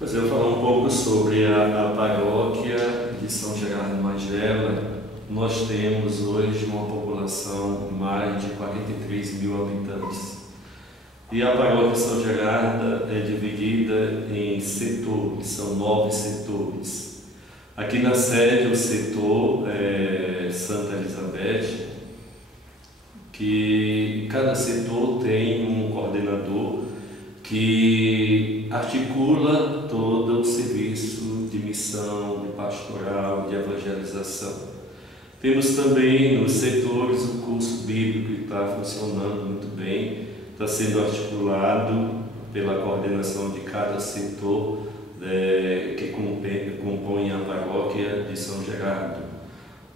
Pois eu vou falar um pouco sobre a paróquia de São Gerardo Magela. Nós temos hoje uma população mais de 43 mil habitantes. E a paróquia de São Gerardo é dividida em setores, são 9 setores. Aqui na sede o setor Santa Elizabeth, que cada setor tem um coordenador que articula todo o serviço de missão, de pastoral, de evangelização. Temos também nos setores o curso bíblico que está funcionando muito bem, está sendo articulado pela coordenação de cada setor que compõe a paróquia de São Gerardo.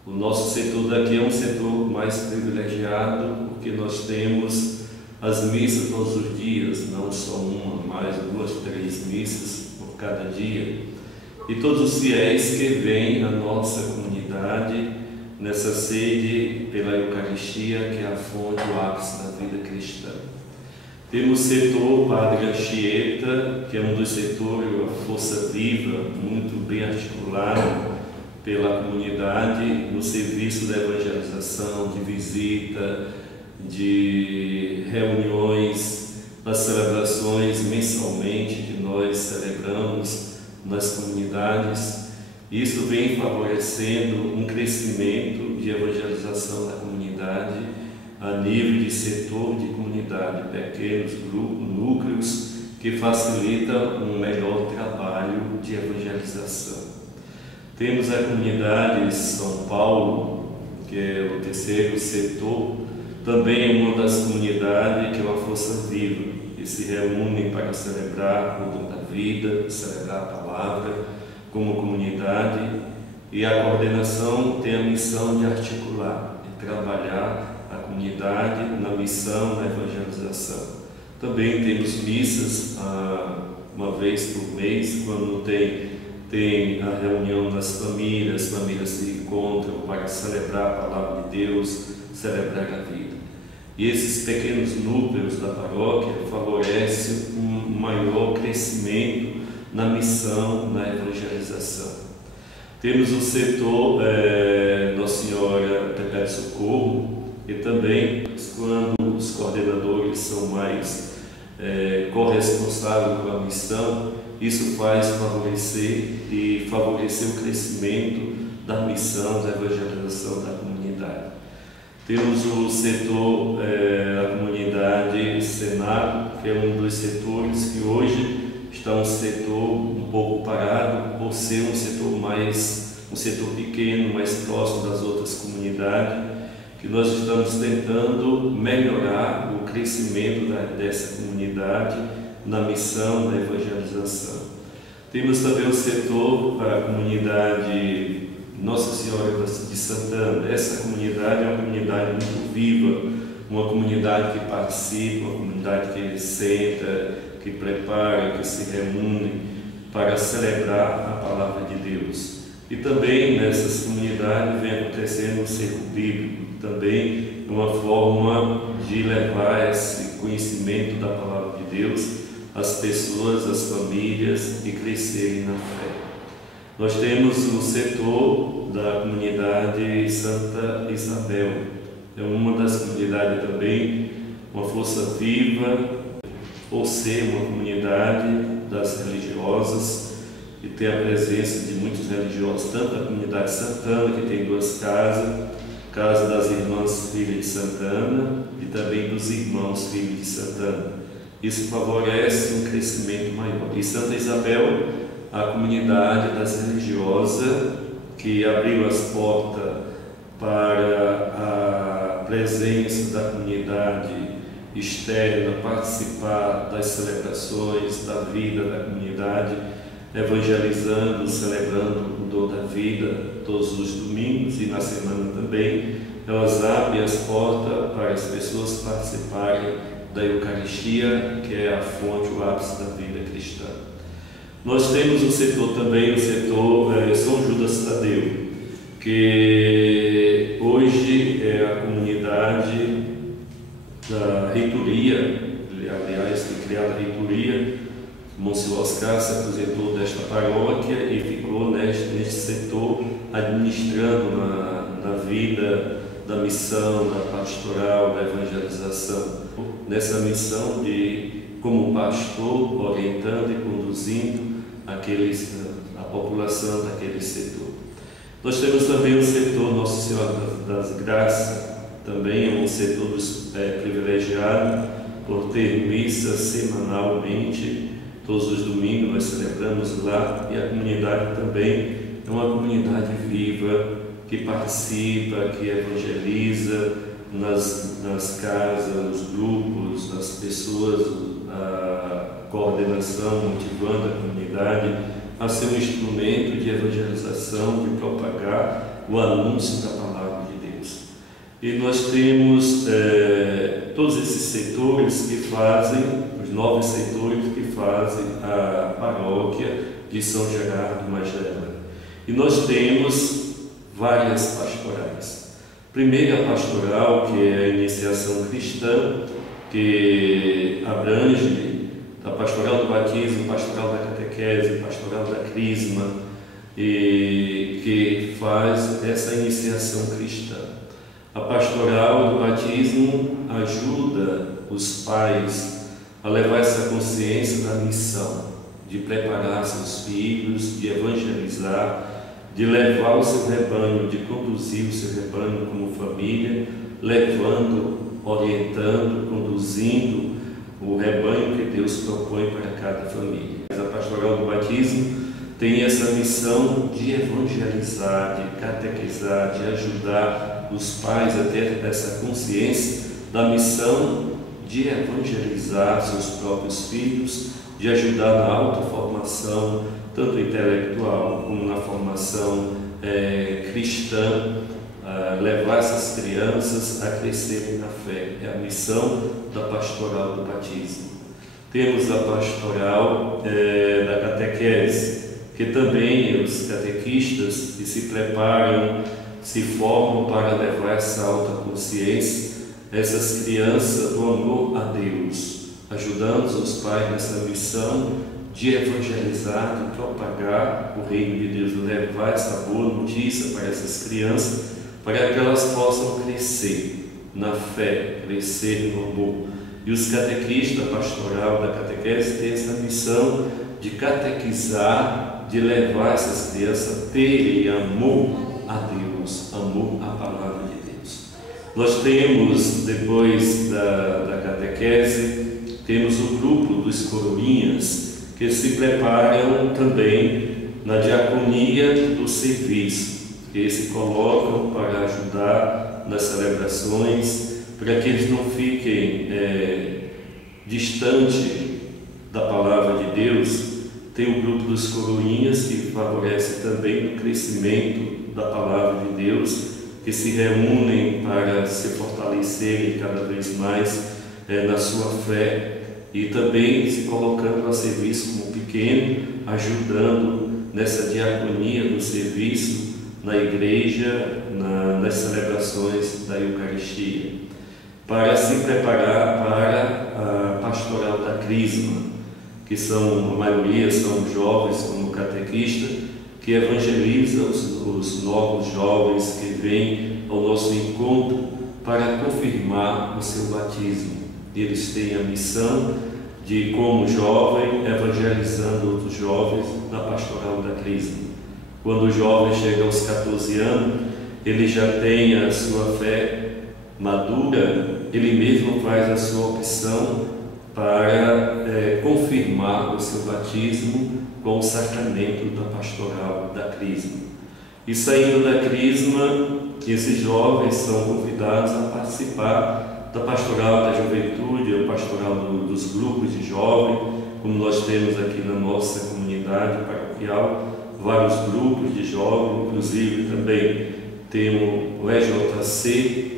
O nosso setor daqui é um setor mais privilegiado, porque nós temos as missas todos os dias, não só uma, mais 2, 3 missas por cada dia. E todos os fiéis que vêm à nossa comunidade nessa sede pela Eucaristia, que é a fonte, o ápice da vida cristã. Temos o setor Padre Anchieta, que é um dos setores, a força viva, muito bem articulado pela comunidade, no serviço da evangelização, de visita, de reuniões, das celebrações mensalmente que nós celebramos nas comunidades. Isso vem favorecendo um crescimento de evangelização da comunidade a nível de setor de comunidade, pequenos grupos, núcleos que facilitam um melhor trabalho de evangelização. Temos a comunidade São Paulo, que é o terceiro setor, também uma das comunidades que é uma força viva, que se reúnem para celebrar o dom da vida, celebrar a palavra como comunidade, e a coordenação tem a missão de articular, de trabalhar a comunidade na missão, na evangelização. Também temos missas uma vez por mês, quando tem a reunião das famílias se encontram para celebrar a palavra de Deus, celebrar a vida. E esses pequenos núcleos da paróquia favorecem um maior crescimento na missão, na evangelização. Temos o setor Nossa Senhora Perpétuo Socorro, e também quando os coordenadores são mais corresponsáveis com a missão, isso faz favorecer o crescimento da missão, da evangelização da comunidade. Temos o setor, a comunidade Senado, que é um dos setores que hoje está um setor um pouco parado, por ser um setor pequeno, mais próximo das outras comunidades, que nós estamos tentando melhorar o crescimento dessa comunidade na missão da evangelização. Temos também o setor para a comunidade Nossa Senhora de Santana. Essa comunidade é uma comunidade muito viva, uma comunidade que participa, uma comunidade que senta, que prepara, que se reúne para celebrar a palavra de Deus. E também nessas comunidades vem acontecendo o cerco bíblico, também uma forma de levar esse conhecimento da palavra de Deus às pessoas, às famílias, e crescerem na fé. Nós temos o setor da comunidade Santa Isabel. É uma das comunidades também, uma força viva, por ser uma comunidade das religiosas, e ter a presença de muitos religiosos, tanto da comunidade Santana, que tem 2 casas, Casa das Irmãs Filhas de Santana e também dos Irmãos Filhos de Santana. Isso favorece um crescimento maior. E Santa Isabel, a comunidade das religiosas, que abriu as portas para a presença da comunidade externa, participar das celebrações, da vida da comunidade, evangelizando, celebrando o dom da vida todos os domingos e na semana também. Elas abrem as portas para as pessoas participarem da Eucaristia, que é a fonte, o ápice da vida cristã. Nós temos o setor também, o setor São Judas Tadeu, que hoje é a comunidade da reitoria, aliás, foi criada a reitoria Monsenhor Oscar se aposentou desta paróquia e ficou neste setor, administrando na vida da missão, da pastoral, da evangelização. Nessa missão de, como pastor, orientando e conduzindo a população daquele setor. Nós temos também o setor Nossa Senhora das Graças, também é um setor privilegiado por ter missa semanalmente. Todos os domingos nós celebramos lá, e a comunidade também é uma comunidade viva, que participa, que evangeliza nas casas, nos grupos, nas pessoas, a coordenação, motivando a comunidade a ser um instrumento de evangelização, de propagar o anúncio da palavra de Deus. E nós temos todos esses setores que fazem, os 9 setores que fazem a paróquia de São Gerardo Magela. E nós temos várias pastorais. Primeira pastoral, que é a iniciação cristã, que abrange a pastoral do batismo, pastoral da catequese, pastoral da crisma, e que faz essa iniciação cristã. A pastoral do batismo ajuda os pais a levar essa consciência da missão, de preparar seus filhos, de evangelizar, de levar o seu rebanho, de conduzir o seu rebanho como família, levando, orientando, conduzindo o rebanho que Deus propõe para cada família. A pastoral do batismo tem essa missão de evangelizar, de catequizar, de ajudar os pais a ter essa consciência da missão de evangelizar seus próprios filhos, de ajudar na autoformação, tanto intelectual como na formação cristã, levar essas crianças a crescerem na fé. É a missão da pastoral do batismo. Temos a pastoral da catequese, que também os catequistas que se preparam, se formam para levar essa alta consciência, essas crianças do amor a Deus, ajudando os pais nessa missão de evangelizar, de propagar o reino de Deus, de levar essa boa notícia para essas crianças, para que elas possam crescer na fé, crescer no amor. E os catequistas, a pastoral da catequese, têm essa missão de catequizar, de levar essas crianças a terem amor a Deus, amor à palavra de Deus. Nós temos, depois da catequese, temos o grupo dos coroinhas, que se preparam também na diaconia do serviço, que se colocam para ajudar nas celebrações, para que eles não fiquem distantes da palavra de Deus. Tem o grupo dos coroinhas, que favorece também o crescimento da palavra de Deus, que se reúnem para se fortalecerem cada vez mais na sua fé, e também se colocando a serviço como pequeno, ajudando nessa diaconia do serviço na igreja, nas celebrações da Eucaristia, para se preparar para a pastoral da crisma, que são, a maioria são jovens como catequista, que evangeliza os novos jovens que vêm ao nosso encontro para confirmar o seu batismo. Eles têm a missão de, como jovem, evangelizando outros jovens na pastoral da crisma. Quando o jovem chega aos 14 anos, ele já tem a sua fé madura, ele mesmo faz a sua opção para confirmar o seu batismo com o sacramento da pastoral da crisma. E saindo da crisma, esses jovens são convidados a participar da pastoral da juventude, a pastoral dos grupos de jovens, como nós temos aqui na nossa comunidade paroquial, vários grupos de jovens, inclusive também temos o EJC,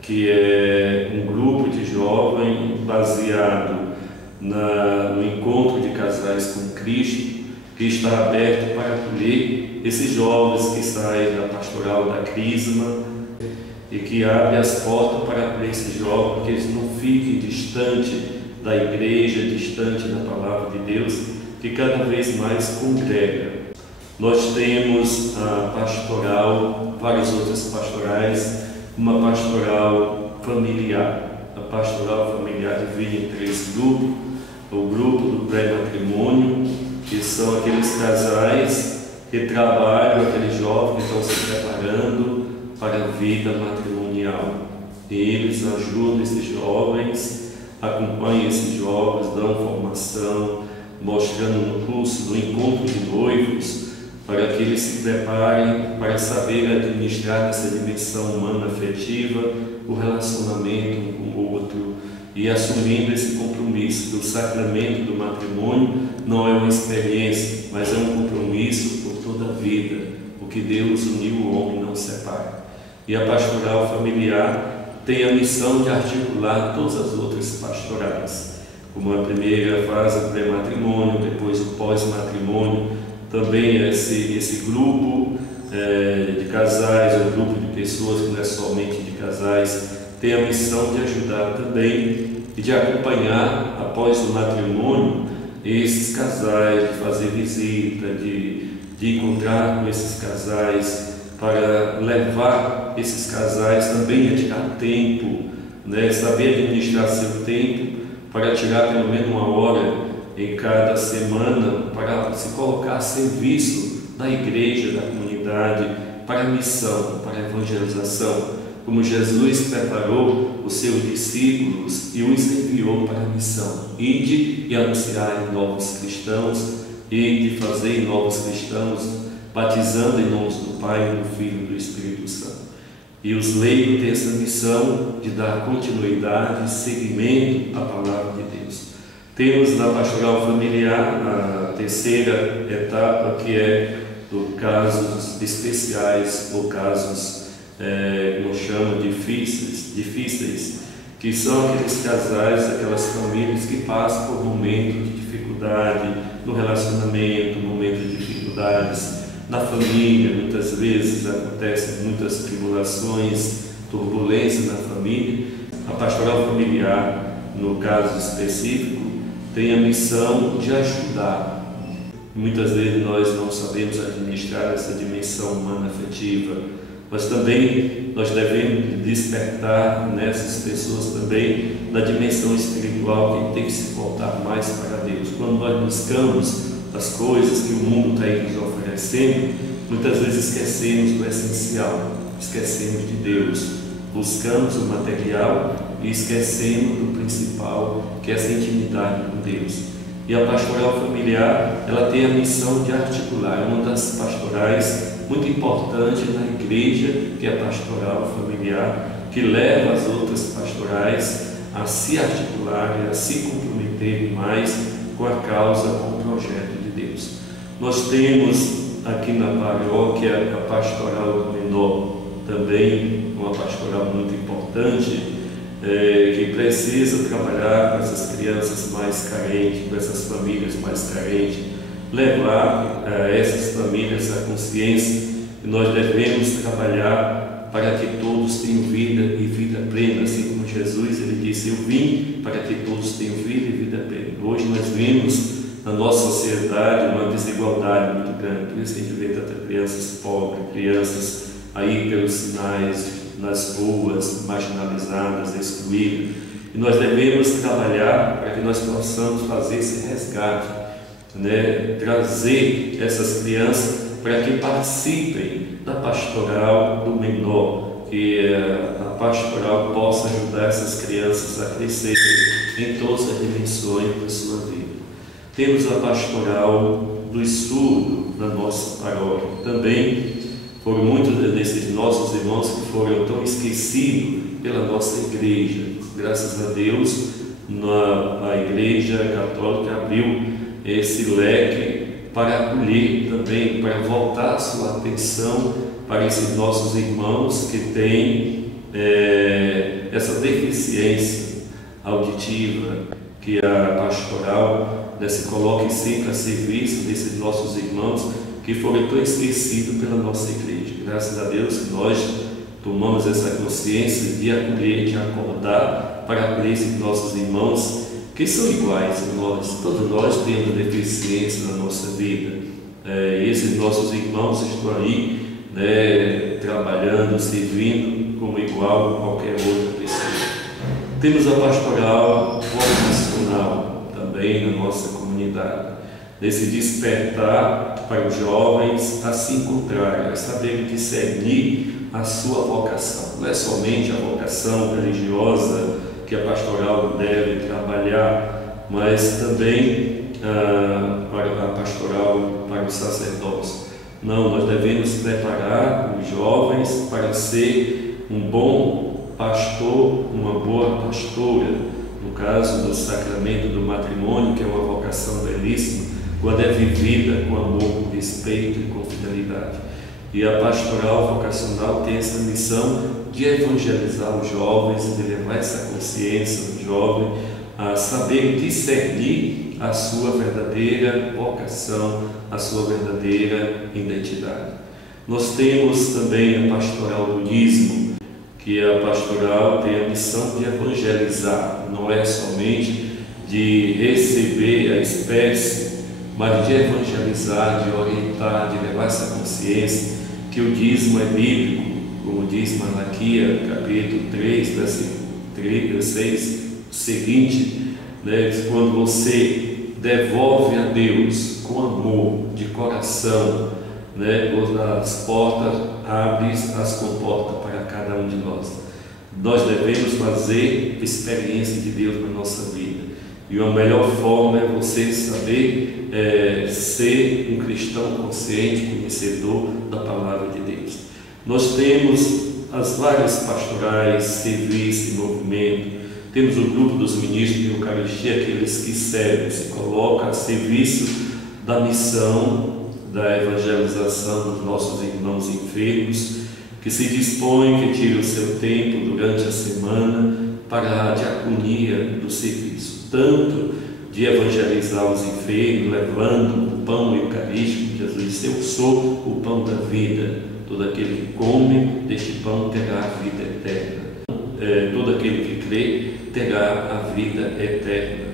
que é um grupo de jovens baseado no encontro de casais com Cristo, que está aberto para acolher esses jovens que saem da pastoral da crisma, e que abre as portas para acolher esses jovens, que eles não fiquem distante da igreja, distante da palavra de Deus, que cada vez mais congrega. Nós temos a pastoral, várias outras pastorais, uma pastoral familiar. A pastoral familiar divide em 3 grupos. O grupo do pré-matrimônio, que são aqueles casais que trabalham, aqueles jovens que estão se preparando para a vida matrimonial. E eles ajudam esses jovens, acompanham esses jovens, dão formação, mostrando no curso do encontro de noivos, para que eles se preparem para saber administrar essa dimensão humana afetiva, o relacionamento um com o outro, e assumindo esse compromisso do sacramento do matrimônio. Não é uma experiência, mas é um compromisso por toda a vida. O que Deus uniu, o homem não separa. E a pastoral familiar tem a missão de articular todas as outras pastorais, como a primeira fase, o pré-matrimônio, depois o pós-matrimônio. Também esse grupo de casais, um grupo de pessoas que não é somente de casais, tem a missão de ajudar também e de acompanhar, após o matrimônio, esses casais, de fazer visita, de encontrar com esses casais, para levar esses casais também a tirar tempo, saber administrar seu tempo, para tirar pelo menos 1 hora em cada semana, para se colocar a serviço da igreja, da comunidade, para a missão, para a evangelização. Como Jesus preparou os seus discípulos e os enviou para a missão: ide e anunciar em novos cristãos, e de fazer novos cristãos, batizando em nome do Pai, do Filho e do Espírito Santo. E os leigos têm essa missão de dar continuidade, seguimento à palavra de Deus. Temos na pastoral familiar a terceira etapa, que é do casos especiais ou casos como chamam, difíceis, que são aqueles casais, aquelas famílias que passam por momentos de dificuldade no relacionamento, momentos de dificuldades na família. Muitas vezes acontecem muitas tribulações, turbulências na família. A pastoral familiar, no caso específico, tem a missão de ajudar. Muitas vezes nós não sabemos administrar essa dimensão humana afetiva, mas também nós devemos despertar nessas pessoas também da dimensão espiritual, que tem que se voltar mais para Deus. Quando nós buscamos as coisas que o mundo está aí nos oferecendo, muitas vezes esquecemos do essencial, esquecemos de Deus, buscamos o material e esquecemos do principal, que é essa intimidade com Deus. E a pastoral familiar, ela tem a missão de articular, uma das pastorais muito importante na igreja, que é a pastoral familiar, que leva as outras pastorais a se articularem, a se comprometerem mais com a causa, com o projeto de Deus. Nós temos aqui na paróquia a pastoral do menor, também uma pastoral muito importante, que precisa trabalhar com essas crianças mais carentes, com essas famílias mais carentes, levar a essas famílias a consciência que nós devemos trabalhar para que todos tenham vida e vida plena, assim como Jesus, ele disse: eu vim para que todos tenham vida e vida plena. Hoje nós vemos na nossa sociedade uma desigualdade muito grande, por isso a gente vê tantas crianças pobres, crianças aí pelos sinais nas ruas, marginalizadas, excluídas, e nós devemos trabalhar para que nós possamos fazer esse resgate, trazer essas crianças para que participem da pastoral do menor, que a pastoral possa ajudar essas crianças a crescer em todas as dimensões da sua vida. Temos a pastoral do estudo na nossa paróquia. Também foram muitos desses nossos irmãos que foram tão esquecidos pela nossa igreja. Graças a Deus, a Igreja Católica abriu esse leque para acolher também, para voltar a sua atenção para esses nossos irmãos que têm essa deficiência auditiva, que a pastoral se coloque sempre a serviço desses nossos irmãos que foram tão esquecidos pela nossa igreja. Graças a Deus que nós tomamos essa consciência de acolher, de acordar para acolher esses nossos irmãos que são iguais a nós. Todos nós temos deficiência na nossa vida. Esses nossos irmãos estão aí, né, trabalhando, servindo como igual a qualquer outra pessoa. Temos a pastoral vocacional também na nossa comunidade, nesse despertar para os jovens a se encontrarem, a saberem discernir a sua vocação. Não é somente a vocação religiosa que a pastoral deve trabalhar, mas também para a pastoral, para o sacerdócio. Não, nós devemos preparar os jovens para ser um bom pastor, uma boa pastora, no caso do sacramento do matrimônio, que é uma vocação belíssima, quando é vivida com amor, com respeito e com fidelidade. E a pastoral vocacional tem essa missão de evangelizar os jovens, de levar essa consciência do jovem a saber discernir a sua verdadeira vocação, a sua verdadeira identidade. Nós temos também a pastoral do dízimo, que a pastoral tem a missão de evangelizar, não é somente de receber a espécie, mas de evangelizar, de orientar, de levar essa consciência que o dízimo é bíblico, como diz Malaquias, capítulo 3, versículo 6, o seguinte, né, quando você devolve a Deus com amor, de coração, né, as portas, abre as comportas para cada um de nós. Nós devemos fazer experiência de Deus na nossa vida. E a melhor forma é você saber ser um cristão consciente, conhecedor da palavra de Deus. Nós temos as várias pastorais, serviço e movimento. Temos o grupo dos ministros de Eucaristia, aqueles que servem, se colocam a serviço da missão da evangelização dos nossos irmãos enfermos, que se dispõem, que tiram o seu tempo durante a semana para a diaconia do serviço, tanto de evangelizar os enfermos, levando o pão eucarístico. Jesus disse: eu sou o pão da vida, todo aquele que come deste pão terá a vida eterna. Todo aquele que crê terá a vida eterna.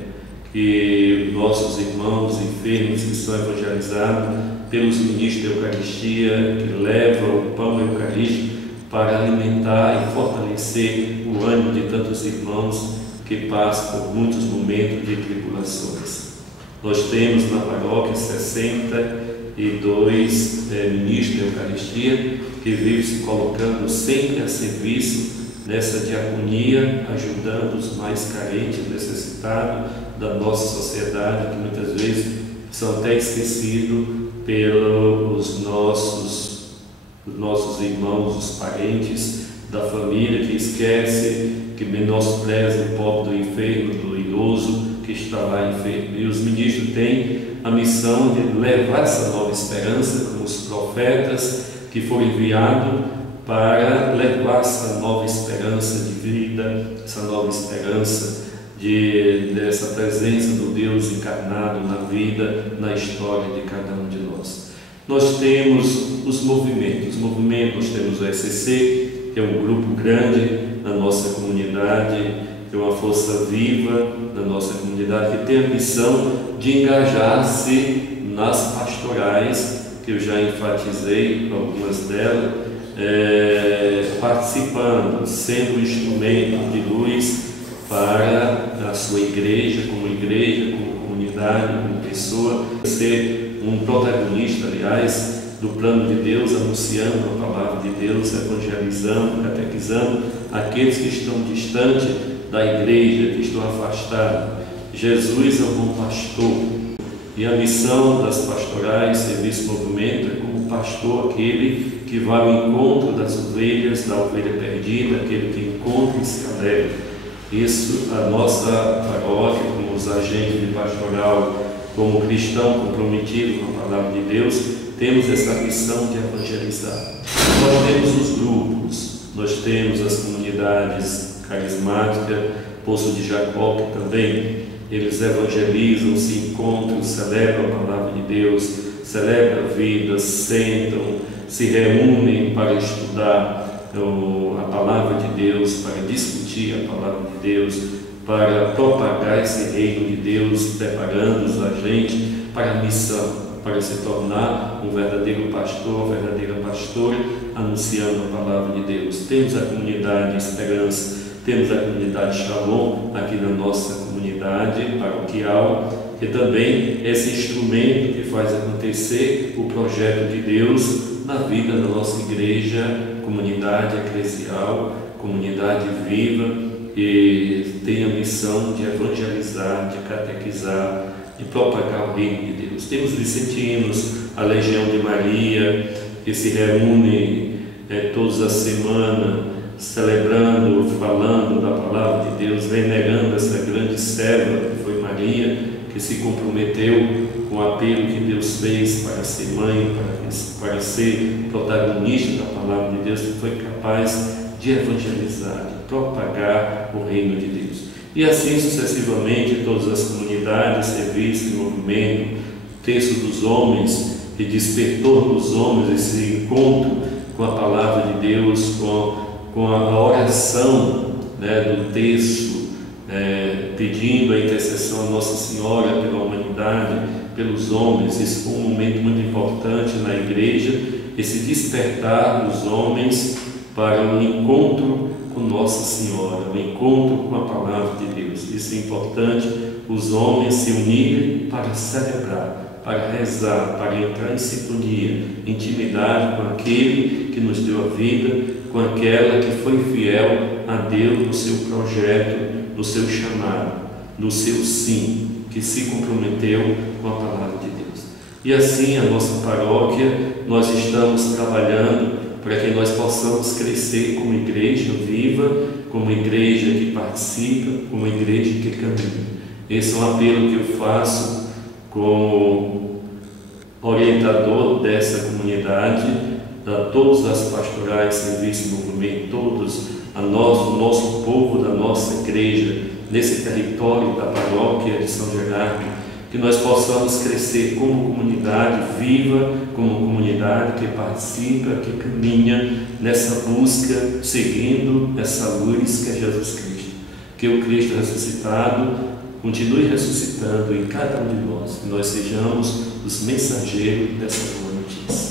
Que nossos irmãos enfermos que são evangelizados pelos ministros da Eucaristia, que levam o pão eucarístico para alimentar e fortalecer o ânimo de tantos irmãos que passam por muitos momentos de tribulações. Nós temos na paróquia 62 ministros da Eucaristia que vivem se colocando sempre a serviço nessa diaconia, ajudando os mais carentes, necessitados da nossa sociedade, que muitas vezes são até esquecidos pelos nossos irmãos, os parentes da família, que esquece, que menospreza o pobre do enfermo, do idoso que está lá enfermo. E os ministros têm a missão de levar essa nova esperança, como os profetas que foram enviados para levar essa nova esperança de vida, essa nova esperança dessa presença do Deus encarnado na vida, na história de cada um de nós. Nós temos os movimentos, nós temos o ECC, que é um grupo grande na nossa comunidade, é uma força viva na nossa comunidade, que tem a missão de engajar-se nas pastorais, que eu já enfatizei algumas delas, participando, sendo instrumento de luz para a sua igreja, como comunidade, como pessoa, ser um protagonista, aliás, do plano de Deus, anunciando a palavra de Deus, evangelizando, catequizando aqueles que estão distantes da igreja, que estão afastados. Jesus é o bom pastor, e a missão das pastorais, serviço movimento, é como pastor, aquele que vai ao encontro das ovelhas, da ovelha perdida, aquele que encontra e se alegra. Isso, a nossa paróquia, como os agentes de pastoral, como cristão comprometido com a palavra de Deus, temos essa missão de evangelizar. Nós temos os grupos, nós temos as comunidades carismáticas, Poço de Jacó, que também eles evangelizam, se encontram, celebram a palavra de Deus, celebram a vida, sentam, se reúnem para estudar a palavra de Deus, para discutir a palavra de Deus, para propagar esse reino de Deus, preparando a gente para a missão, para se tornar um verdadeiro pastor, uma verdadeira pastora, anunciando a palavra de Deus. Temos a comunidade Esperança, temos a comunidade Shalom aqui na nossa comunidade paroquial, que também é esse instrumento que faz acontecer o projeto de Deus na vida da nossa igreja, comunidade eclesial, comunidade viva, e tem a missão de evangelizar, de catequizar, de propagar o reino de Deus. Temos vicentinos, a Legião de Maria, que se reúne todas as semanas, celebrando, falando da palavra de Deus, venerando essa grande serva que foi Maria, que se comprometeu com o apelo que Deus fez para ser mãe, para ser protagonista da palavra de Deus, que foi capaz de evangelizar, de propagar o reino de Deus. E assim sucessivamente, todas as comunidades, serviços, movimento, texto dos homens, e despertou dos homens esse encontro com a palavra de Deus, com a oração do texto, pedindo a intercessão a Nossa Senhora pela humanidade, pelos homens. Isso foi um momento muito importante na igreja, esse despertar dos homens para um encontro com Nossa Senhora, um encontro com a palavra de Deus. Isso é importante, os homens se unirem para celebrar, para rezar, para entrar em sintonia, intimidade com aquele que nos deu a vida, com aquela que foi fiel a Deus no seu projeto, no seu chamado, no seu sim, que se comprometeu com a palavra de Deus. E assim a nossa paróquia, nós estamos trabalhando para que nós possamos crescer como igreja viva, como igreja que participa, como igreja que caminha. Esse é um apelo que eu faço como orientador dessa comunidade, a todas as pastorais, serviço, movimento, todos, o nosso povo da nossa igreja, nesse território da paróquia de São Gerardo, que nós possamos crescer como comunidade viva, como comunidade que participa, que caminha nessa busca, seguindo essa luz que é Jesus Cristo. Que o Cristo ressuscitado continue ressuscitando em cada um de nós, que nós sejamos os mensageiros dessa boa notícia.